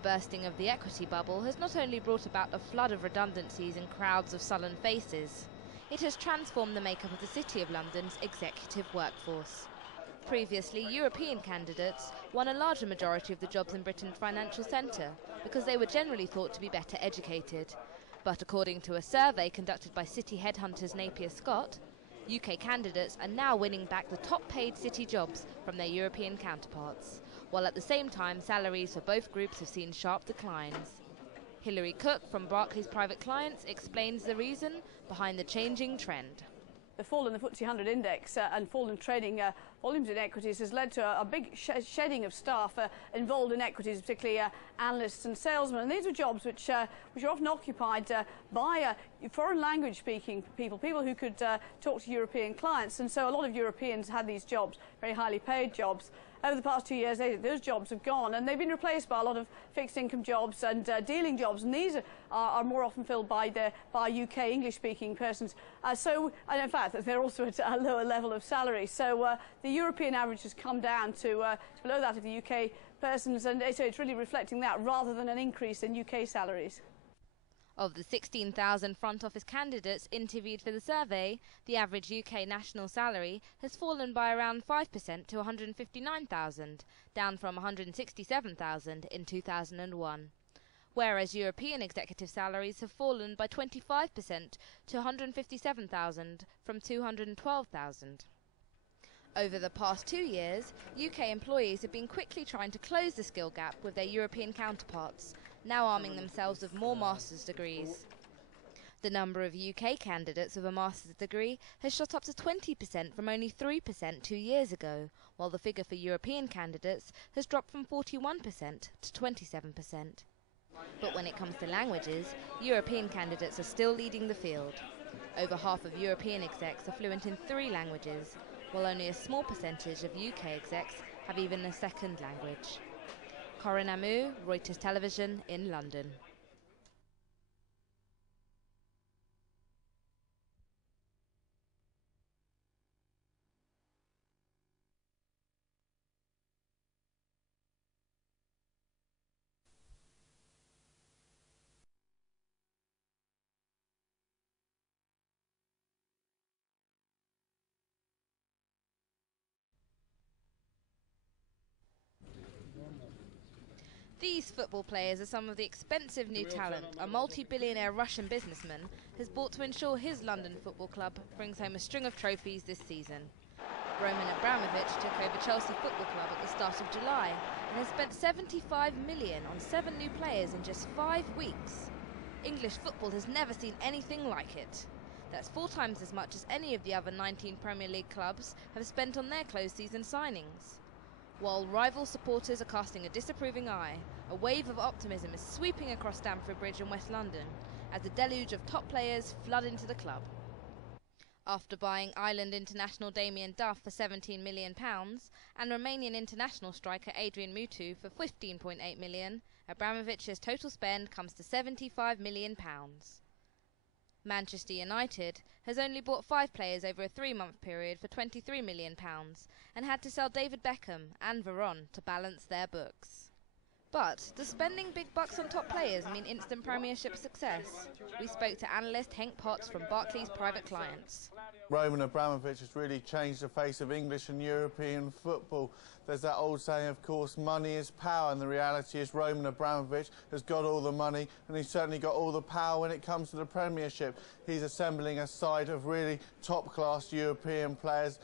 The bursting of the equity bubble has not only brought about a flood of redundancies and crowds of sullen faces, it has transformed the makeup of the City of London's executive workforce. Previously, European candidates won a larger majority of the jobs in Britain's financial centre because they were generally thought to be better educated. But according to a survey conducted by City headhunters Napier Scott, UK candidates are now winning back the top-paid City jobs from their European counterparts, while at the same time salaries for both groups have seen sharp declines. Hilary Cook from Barclays Private Clients explains the reason behind the changing trend. The fall in the FTSE 100 index and fall in trading volumes in equities has led to a big shedding of staff involved in equities, particularly analysts and salesmen. And these are jobs which are often occupied by foreign language speaking people who could talk to European clients. And so a lot of Europeans had these jobs, very highly paid jobs. Over the past 2 years, those jobs have gone, and they've been replaced by a lot of fixed-income jobs and dealing jobs, and these are more often filled by UK English-speaking persons. And in fact, they're also at a lower level of salary. So the European average has come down to below that of the UK persons, and so it's really reflecting that rather than an increase in UK salaries. Of the 16,000 front office candidates interviewed for the survey, the average UK national salary has fallen by around 5% to 159,000, down from 167,000 in 2001. Whereas European executive salaries have fallen by 25% to 157,000 from 212,000. Over the past 2 years, UK employees have been quickly trying to close the skill gap with their European counterparts, now arming themselves with more master's degrees. The number of UK candidates with a master's degree has shot up to 20% from only 3% 2 years ago, while the figure for European candidates has dropped from 41% to 27%. But when it comes to languages, European candidates are still leading the field. Over half of European execs are fluent in 3 languages, while only a small percentage of UK execs have even a second language. Corinne, Reuters Television in London. These football players are some of the expensive new talent a multi-billionaire Russian businessman has bought to ensure his London football club brings home a string of trophies this season. Roman Abramovich took over Chelsea Football Club at the start of July and has spent £75 million on 7 new players in just 5 weeks. English football has never seen anything like it. That's 4 times as much as any of the other 19 Premier League clubs have spent on their closed season signings. While rival supporters are casting a disapproving eye, a wave of optimism is sweeping across Stamford Bridge in West London as a deluge of top players flood into the club. After buying Ireland international Damien Duff for £17 million and Romanian international striker Adrian Mutu for £15.8 million, Abramovich's total spend comes to £75 million. Manchester United has only bought 5 players over a 3-month period for £23 million and had to sell David Beckham and Varane to balance their books. But does spending big bucks on top players mean instant Premiership success? We spoke to analyst Henk Potts from Barclays Private Clients. Roman Abramovich has really changed the face of English and European football. There's that old saying, of course, money is power, and the reality is Roman Abramovich has got all the money, and he's certainly got all the power when it comes to the Premiership. He's assembling a side of really top-class European players,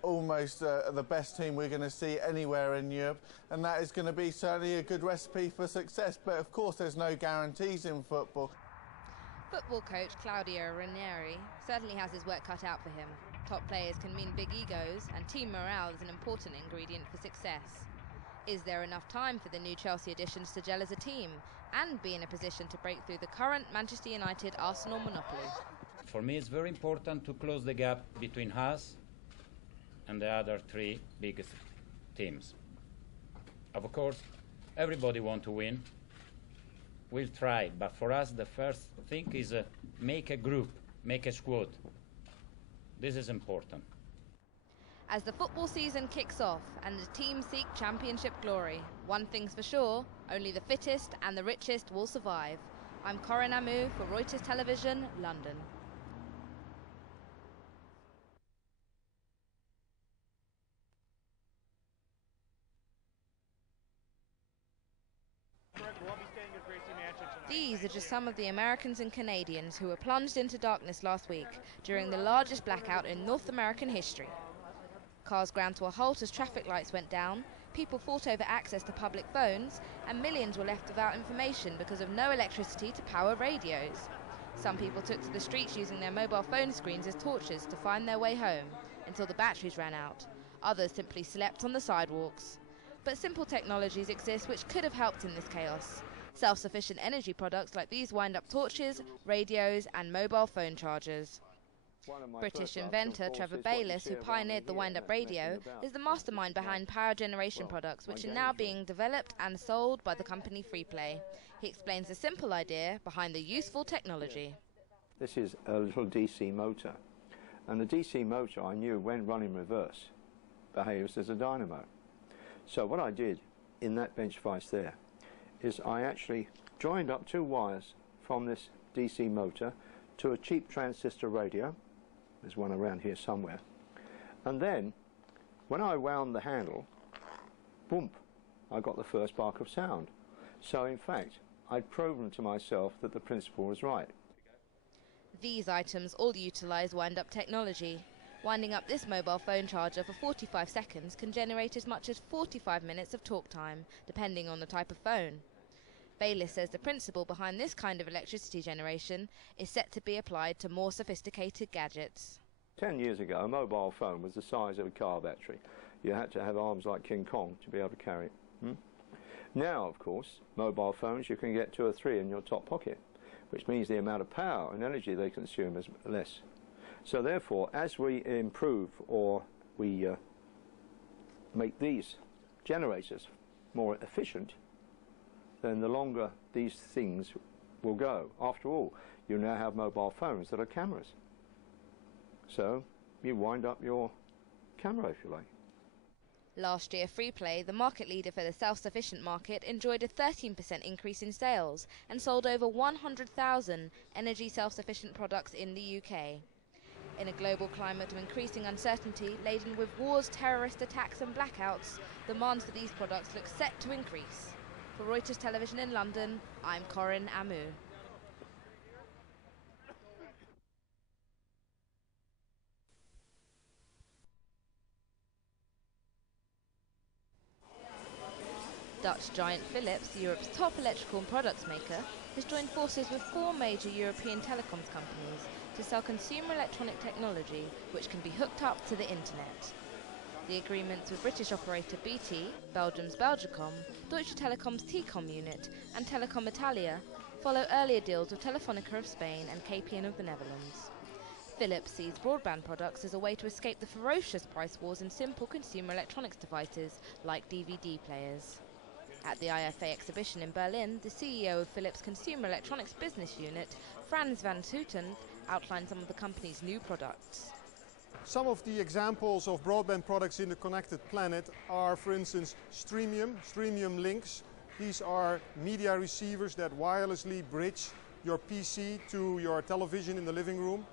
almost the best team we're going to see anywhere in Europe, and that is going to be certainly a good recipe for success. But, of course, there's no guarantees in football. Football coach Claudio Ranieri certainly has his work cut out for him. Top players can mean big egos, and team morale is an important ingredient for success. Is there enough time for the new Chelsea additions to gel as a team and be in a position to break through the current Manchester United-Arsenal monopoly? For me, it's very important to close the gap between us and the other 3 biggest teams. Of course, everybody wants to win. We'll try, but for us the first thing is make a group, make a squad. This is important. As the football season kicks off and the teams seek championship glory, one thing's for sure, only the fittest and the richest will survive. I'm Corinne for Reuters Television, London. These are just some of the Americans and Canadians who were plunged into darkness last week during the largest blackout in North American history. Cars ground to a halt as traffic lights went down, people fought over access to public phones, and millions were left without information because of no electricity to power radios. Some people took to the streets using their mobile phone screens as torches to find their way home until the batteries ran out. Others simply slept on the sidewalks. But simple technologies exist which could have helped in this chaos. Self-sufficient energy products like these wind-up torches, radios and mobile phone chargers. British inventor Trevor Bayliss, who pioneered the wind-up radio, is the mastermind behind power generation products which are now being developed and sold by the company Freeplay. He explains the simple idea behind the useful technology. This is a little DC motor, and the DC motor, I knew when run in reverse, behaves as a dynamo. So what I did in that bench vise there is I actually joined up two wires from this DC motor to a cheap transistor radio. There's one around here somewhere. And then, when I wound the handle, boom, I got the first spark of sound. So in fact, I'd proven to myself that the principle was right. These items all utilise wind-up technology. Winding up this mobile phone charger for 45 seconds can generate as much as 45 minutes of talk time, depending on the type of phone. Bayliss says the principle behind this kind of electricity generation is set to be applied to more sophisticated gadgets. 10 years ago, a mobile phone was the size of a car battery. You had to have arms like King Kong to be able to carry it. Now, of course, mobile phones you can get 2 or 3 in your top pocket, which means the amount of power and energy they consume is less. So therefore, as we improve or we make these generators more efficient, then the longer these things will go. After all, you now have mobile phones that are cameras. So you wind up your camera, if you like. Last year, Freeplay, the market leader for the self-sufficient market, enjoyed a 13% increase in sales and sold over 100,000 energy self-sufficient products in the UK. In a global climate of increasing uncertainty, laden with wars, terrorist attacks and blackouts, demand for these products looks set to increase. For Reuters Television in London, I'm Corinne Amu. Dutch giant Philips, Europe's top electrical products maker, has joined forces with 4 major European telecoms companies to sell consumer electronic technology which can be hooked up to the internet. The agreements with British operator BT, Belgium's Belgacom, Deutsche Telekom's T-Com unit and Telecom Italia follow earlier deals with Telefonica of Spain and KPN of the Netherlands. Philips sees broadband products as a way to escape the ferocious price wars in simple consumer electronics devices like DVD players. At the IFA exhibition in Berlin, the CEO of Philips' Consumer Electronics Business Unit, Frans van Souten, outlined some of the company's new products. Some of the examples of broadband products in the connected planet are, for instance, Streamium links. These are media receivers that wirelessly bridge your PC to your television in the living room.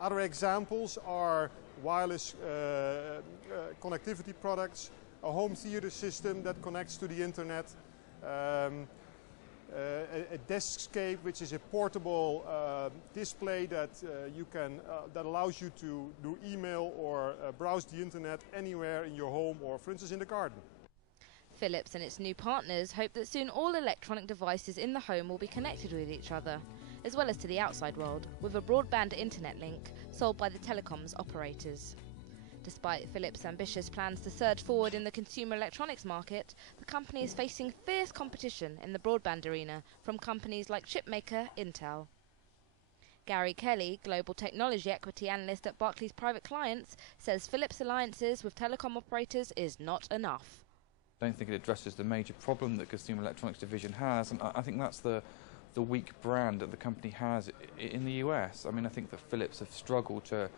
Other examples are wireless connectivity products, a home theater system that connects to the internet, a Deskscape, which is a portable display that that allows you to do email or browse the internet anywhere in your home or, for instance, in the garden. Philips and its new partners hope that soon all electronic devices in the home will be connected with each other, as well as to the outside world, with a broadband internet link sold by the telecoms operators. Despite Philips' ambitious plans to surge forward in the consumer electronics market, the company is facing fierce competition in the broadband arena from companies like chipmaker Intel. Gary Kelly, Global Technology Equity Analyst at Barclays Private Clients, says Philips' alliances with telecom operators is not enough. I don't think it addresses the major problem that Consumer Electronics Division has, and I think that's the weak brand that the company has in the US. I mean, I think that Philips have struggled to